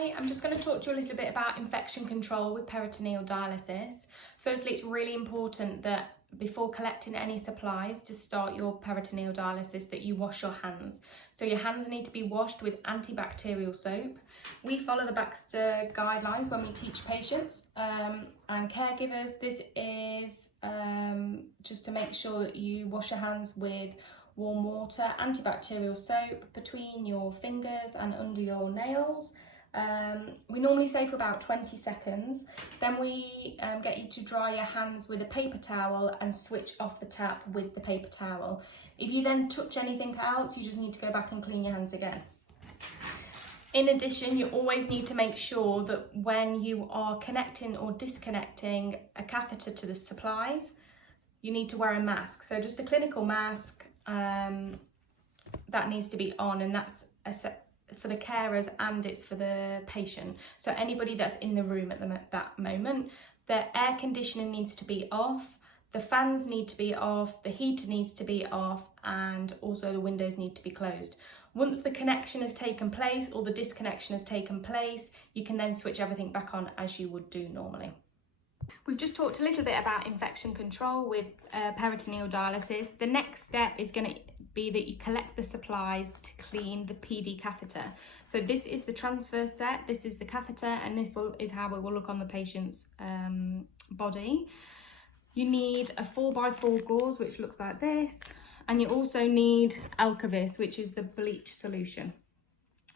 Hi, I'm just going to talk to you a little bit about infection control with peritoneal dialysis. Firstly, it's really important that before collecting any supplies to start your peritoneal dialysis that you wash your hands. So your hands need to be washed with antibacterial soap. We follow the Baxter guidelines when we teach patients and caregivers. This is just to make sure that you wash your hands with warm water, antibacterial soap between your fingers and under your nails. We normally say for about 20 seconds. Then we get you to dry your hands with a paper towel and switch off the tap with the paper towel. If you then touch anything else, you just need to go back and clean your hands again. In addition, you always need to make sure that when you are connecting or disconnecting a catheter to the supplies, you need to wear a mask. So just a clinical mask that needs to be on, and that's for the carers and it's for the patient. So anybody that's in the room at that moment. The air conditioning needs to be off, the fans need to be off, the heater needs to be off, and also the windows need to be closed. Once the connection has taken place or the disconnection has taken place, you can then switch everything back on as you would do normally. We've just talked a little bit about infection control with peritoneal dialysis. The next step is going to be that you collect the supplies to clean the PD catheter. So this is the transfer set, this is the catheter, and this is how it will look on the patient's body. You need a 4x4 gauze, which looks like this, and you also need Alkavis, which is the bleach solution.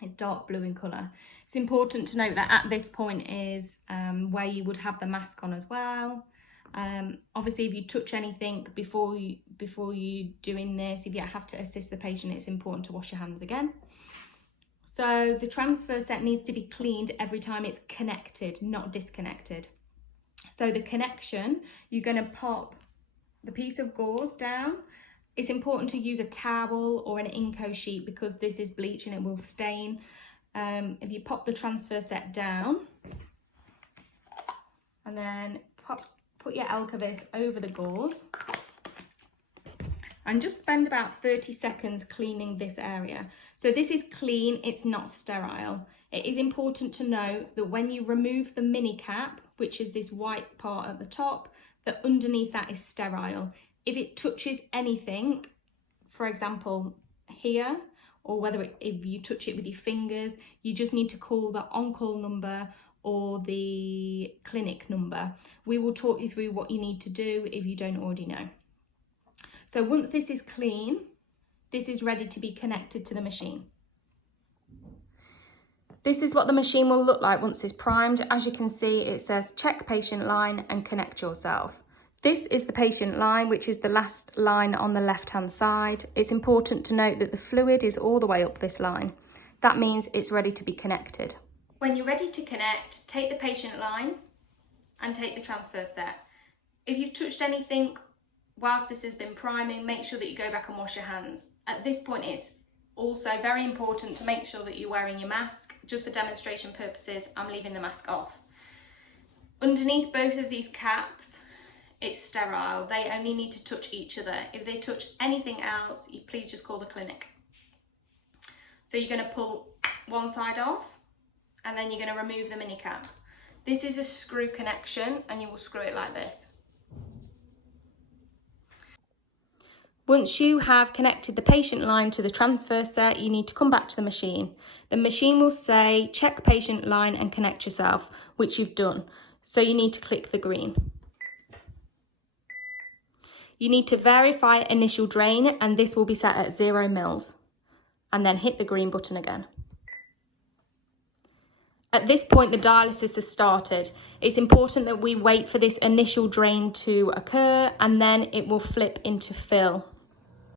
It's dark blue in colour. It's important to note that at this point is where you would have the mask on as well. Obviously, if you touch anything before you doing this, if you have to assist the patient, it's important to wash your hands again. So the transfer set needs to be cleaned every time it's connected, not disconnected. So the connection, you're going to pop the piece of gauze down. It's important to use a towel or an Inco sheet because this is bleach and it will stain. If you pop the transfer set down and then put your Alkavis over the gauze and just spend about 30 seconds cleaning this area. So this is clean, it's not sterile. It is important to note that when you remove the mini cap, which is this white part at the top, that underneath that is sterile. If it touches anything, for example, here, or if you touch it with your fingers, you just need to call the on-call number or the clinic number. We will talk you through what you need to do if you don't already know. So once this is clean, this is ready to be connected to the machine. This is what the machine will look like once it's primed. As you can see, it says check patient line and connect yourself. This is the patient line, which is the last line on the left-hand side. It's important to note that the fluid is all the way up this line. That means it's ready to be connected. When you're ready to connect, take the patient line and take the transfer set. If you've touched anything whilst this has been priming, make sure that you go back and wash your hands. At this point, it's also very important to make sure that you're wearing your mask. Just for demonstration purposes, I'm leaving the mask off. Underneath both of these caps, it's sterile. They only need to touch each other. If they touch anything else, please just call the clinic. So you're going to pull one side off and then you're going to remove the mini cap. This is a screw connection and you will screw it like this. Once you have connected the patient line to the transfer set, you need to come back to the machine. The machine will say check patient line and connect yourself, which you've done. So you need to click the green. You need to verify initial drain, and this will be set at 0 mils, and then hit the green button again. At this point, the dialysis has started. It's important that we wait for this initial drain to occur, and then it will flip into fill.